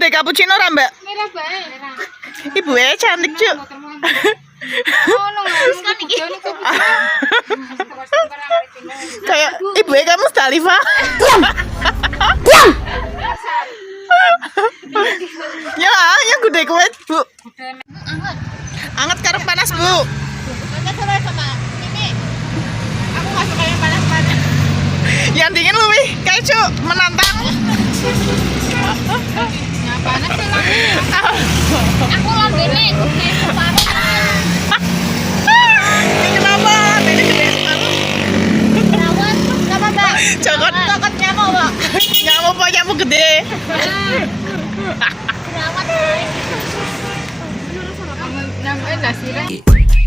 Putih cappuccino ra, Mbak? Merah bae. Ibu cantik, Cuk. Kayak ibu kamu Mustalifah. Ya, ya gede kuat, Bu. Anget karo panas, Bu. Aku nggak suka yang panas-panas. Yang dingin lebih kayak Cuk, menantang. Yang panas sih lah. Aku lambene gede separuh. Ini kenapa? Ini gede sekali. Rawat, apa Mbak? Cokot nyamuk, Mbak. nyamuk apa nyamuk gede. Rawat. Nyamuk nasiran.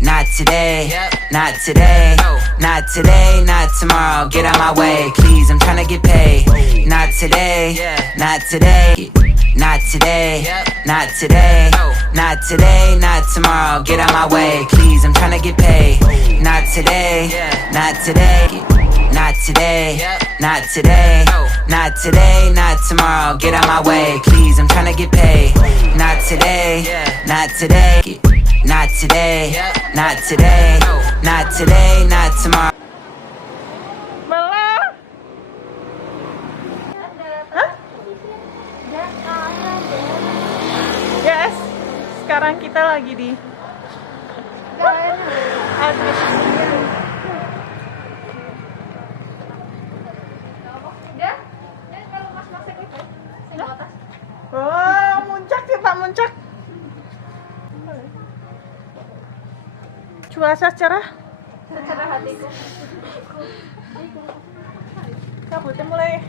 Not today, not today, not today, not tomorrow. Get out my way, please. I'm tryna get paid. Not today, not today, not today, not today, not today, not tomorrow. Get out my way, please. I'm tryna get paid. Not today, not today, not today, not today, not today, not tomorrow. Get out my way, please. I'm tryna get paid. Not today, not today. Not today, not today, not today, not tomorrow. Malah. Hah? Yes. Sekarang kita lagi di Oh, muncak sih Pak, muncak. Cuaca cerah. Secara hatiku. Kabutnya mulai.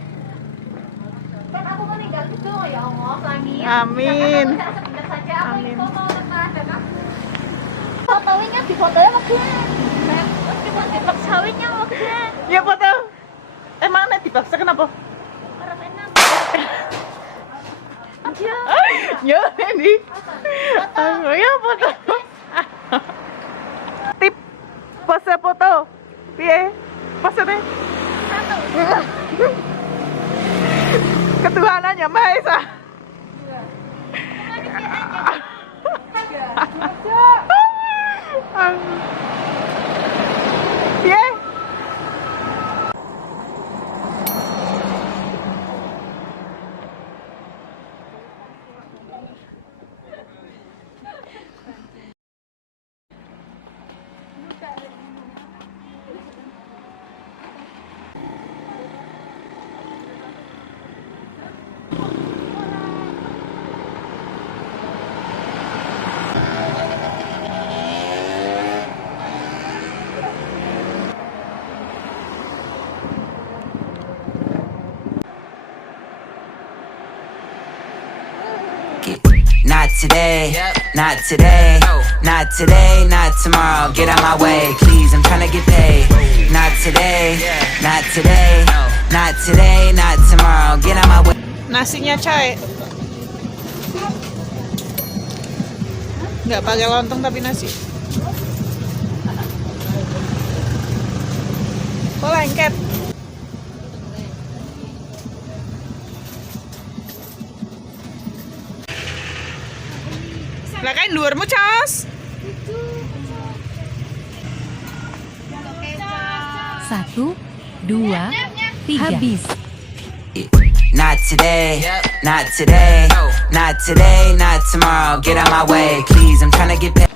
Kan aku meninggal itu ya Allah, langit. Amin. Sebentar saja aku Amin. itu mau dan fotonya di fotonya makin. Dipaksainnya makin. Ya foto. Emang nek dipaksa kenapa? Orang enak. Ya ini. Ya foto. Tip pose foto. Piye? Pose deh. Ketuhanannya Maha Esa. Piye? Not today, not today, not today, not tomorrow. Get out my way, please. I'm tryna get paid. Not today, not today, not today, not tomorrow. Get out my way. Nasinya cair. Nggak pakai lontong tapi nasi. Kok lengket? Lah kan luarmu cas. 1, 2, 3. Habis. Not today, not today, not today, not tomorrow. Get out my way, please. I'm tryna get paid.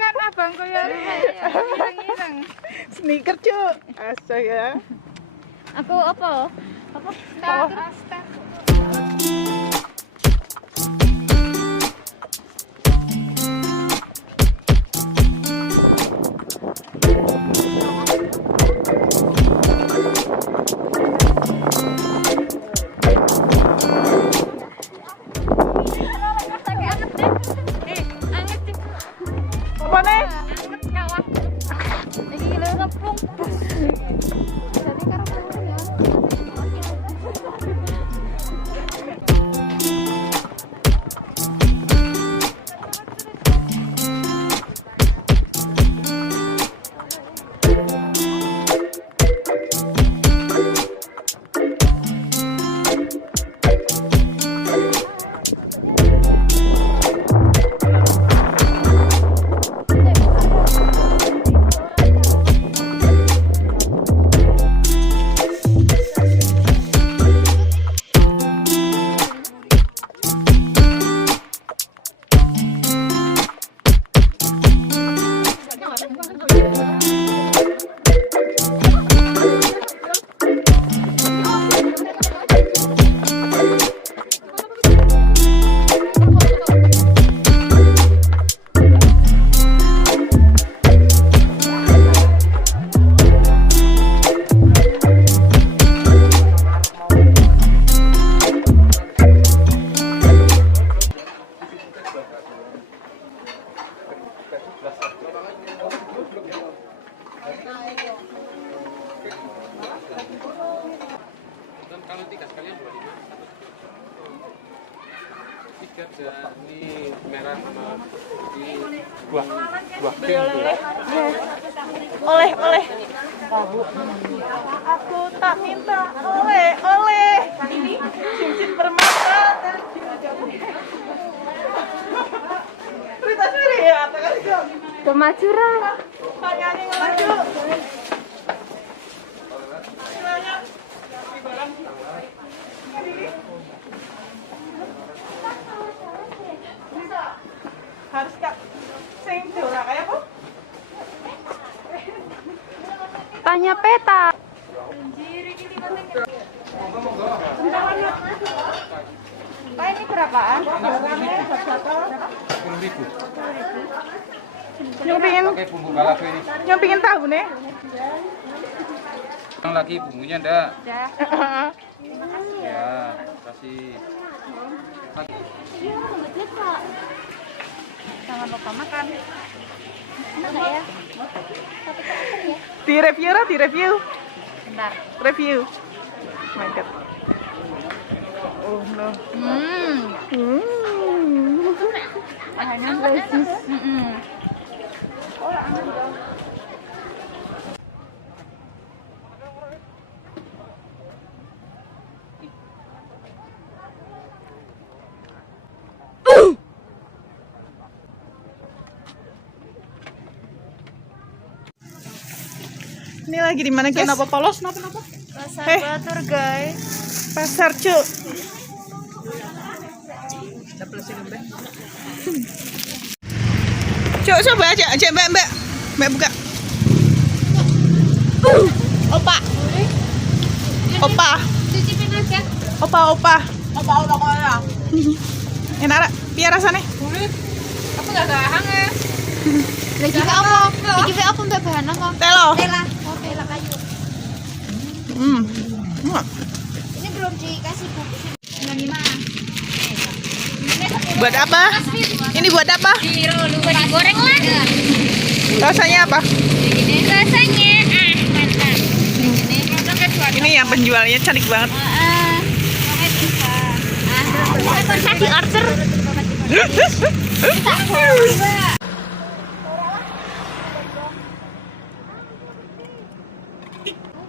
Kan abangku ya ireng-ireng. Sneaker Cuk. Astaga. Aku apa? Apa? Staff. Apa nih? Anget kalah. Iki lho kemplung. Jadi karo ya. Kalau 3 sekalian 25. 3 dan ini merah sama ini buah Oleh. Aku tak minta oleh. Cincin permata dan Rita sendiri ya, Kemajuran. nyanyi ngelaju. Harus kak sing dola kayak apa? Tanya peta. Pak ini berapaan? 10.000. Yang pingin Pakai bumbu balado ini. tahu nih. Yang lagi bumbunya ndak? Udah. Ya, kasih. Iya, betul Pak. Jangan lupa makan. Enak nggak ya? Tapi keren ya. Di review. Bentar. Review. My God. Oh no. Bahannya bagus. Ini lagi di mana guys? Kenapa polos? Kenapa? Pasar Eh. Batur guys. Pasar cuk. Cuk coba aja mbak buka. Opa. Cicipin aja. Opa kaya. Enak ra? Piye rasane? Aku nggak gahang ya. Lagi apa mbak bahan apa? Telo. Tela. Oh tela kayu. Ini belum dikasih bungkus. 95. Buat apa? Ini buat apa? Buat digoreng lah. Rasanya apa? Rasanya mantap. Ini yang penjualnya cantik banget. Bisa di order.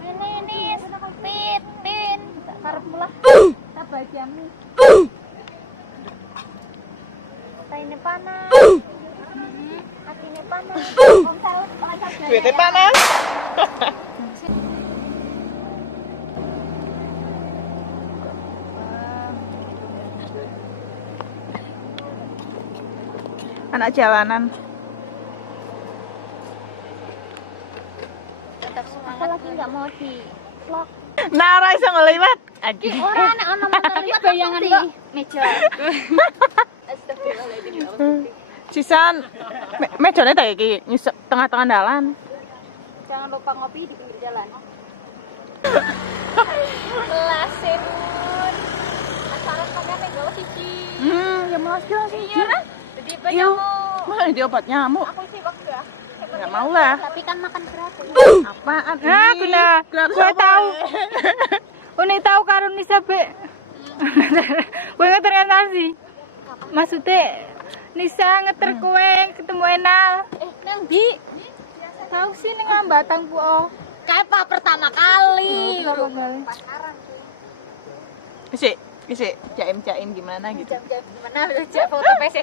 Ini pin karep mulah. Tak bagianmu. Ini panas. Hatinya panas. Om Saud, Duitnya panas. Anak jalanan. tetap semangat. Aku lagi nggak mau di vlog. Nara iso ngeliwat. Ih, orang anak motor liwat bayangan kok meja. Astagfirullahaladzim. Sisan mejane tak iki nyusuk tengah-tengah dalan. Jangan lupa ngopi di pinggir jalan. Kelasin. Asaran pakai mega siji. Ya melas kira sih. Iya kan? Jadi banyak. Mah dia obat nyamuk. Aku sih waktu ya. Enggak mau lah. Tapi kan makan gratis. Apaan? guna. Gue tahu. Uni tahu karo Nisa be. Gue ngeter nasi. Maksudnya Nisa ngeter kue ketemu Enal. Nang di Tahu sih ning Ambatang Bu. kayak pak pertama kali. Pacaran. Isi jaim gimana gitu. Jam-jam gimana lu cek foto PC.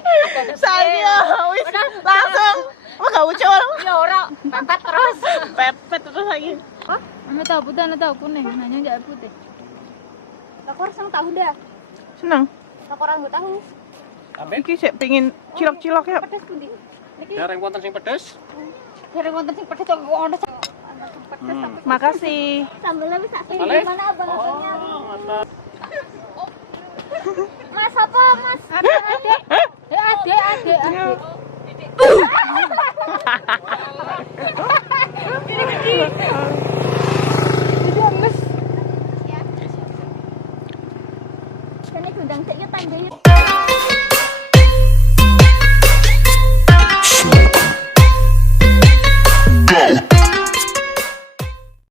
Saya wis langsung. Enggak ucul. Ya ora, pepet terus. Pepet terus lagi. Ame tahu putih, ane tahu kuning, nanya enggak putih. Aku harus tahu dah. Seneng. Aku orang nggak tahu. Iki sik pengin cilok-cilok ya. Pedes pundi? Jarang wonten sing pedes. Dari konten sing pedes kok ono pedes tapi Makasih. sambelnya bisa Boleh? gimana abang abangnya? Mas apa mas?